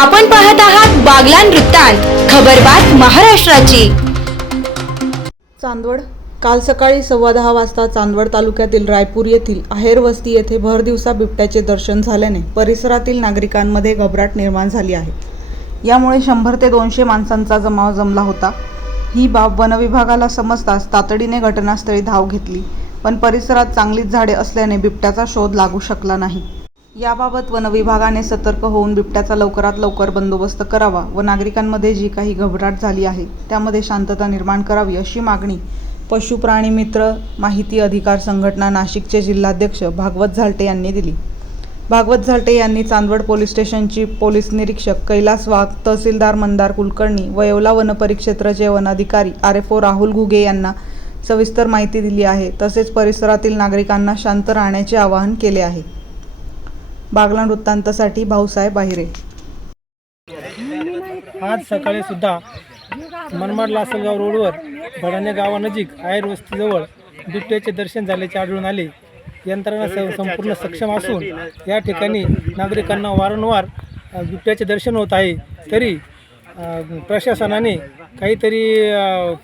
आपण पाहत आहात बागलान वृत्तांत खबरबात महाराष्ट्राची. चांदवड काल सकाळी सव्वा दहा वाजता चांदवड तालुक्यातील रायपूर येथील आहेर वस्ती येथे भर दिवसा बिबट्याचे दर्शन झाल्याने परिसरातील नागरिकांमध्ये घबराट निर्माण झाली आहे. यामुळे शंभर ते दोनशे माणसांचा जमाव जमला होता. ही बाब वनविभागाला समजताच तातडीने घटनास्थळी धाव घेतली पण परिसरात चांगलीच झाडे असल्याने बिबट्याचा शोध लागू शकला नाही. याबाबत वनविभागाने सतर्क होऊन बिबट्याचा लवकरात लवकर बंदोबस्त करावा व नागरिकांमध्ये जी काही घबराट झाली आहे त्यामध्ये शांतता निर्माण करावी अशी मागणी पशुप्राणी मित्र माहिती अधिकार संघटना नाशिकचे जिल्हाध्यक्ष भागवत झालटे यांनी दिली. भागवत झालटे यांनी चांदवड पोलीस स्टेशनची पोलीस निरीक्षक कैलास वाघ तहसीलदार मंदार कुलकर्णी व येवला वनपरिक्षेत्राचे वनाधिकारी R F O Rahul Ghuge यांना सविस्तर माहिती दिली आहे. तसेच परिसरातील नागरिकांना शांत राहण्याचे आवाहन केले आहे. बागला वृत्तांतासाठी भाऊसाहेब बाहिरे. आज सकाळी सुद्धा मनमाड लासलगाव रोडवर भडाणे गावानजीक आयर वस्तीजवळ बिबट्याचे दर्शन झाल्याचे आढळून आले. यंत्रणा स- संपूर्ण सक्षम असून या ठिकाणी नागरिकांना वारंवार बिबट्याचे दर्शन होत आहे. तरी प्रशासनाने काहीतरी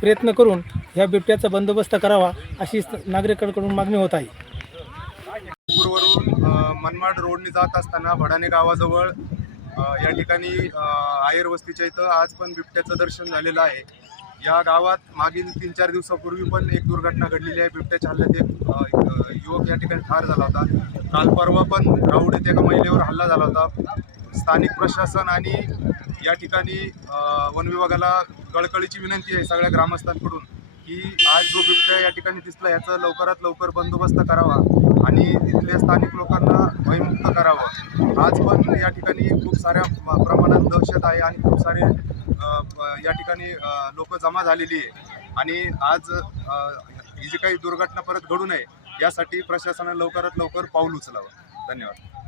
प्रयत्न करून ह्या बिबट्याचा बंदोबस्त करावा अशी नागरिकांकडून मागणी होत आहे. मनमाड रोडने जात असताना भडाणे गावाजवळ या ठिकाणी आयरवस्तीच्या आयर वस्तीच्या इथं आज पण बिबट्याचं दर्शन झालेलं आहे. या गावात मागील तीन चार दिवसापूर्वी पण एक दुर्घटना घडलेली आहे. बिबट्याच्या हल्ल्यात एक युवक या ठिकाणी ठार झाला होता. काल परवा पण राऊड येथे एका महिलेवर हल्ला झाला होता. स्थानिक प्रशासन आणि या ठिकाणी वनविभागाला वन विभागाला कळकळीची विनंती आहे सगळ्या ग्रामस्थांकडून. की आज जो बिबट्या या ठिकाणी दिसला याचा लवकरात लवकर बंदोबस्त करावा आणि इथल्या स्थानिक लोकांना भयमुक्त करावं. आज पण या ठिकाणी खूप साऱ्या प्रमाणात दहशत आहे आणि खूप सारे या ठिकाणी लोक जमा झालेली आहे. आणि आज ही जी काही दुर्घटना परत घडू नये यासाठी प्रशासनाने लवकरात लवकर पाऊल उचलावं. धन्यवाद.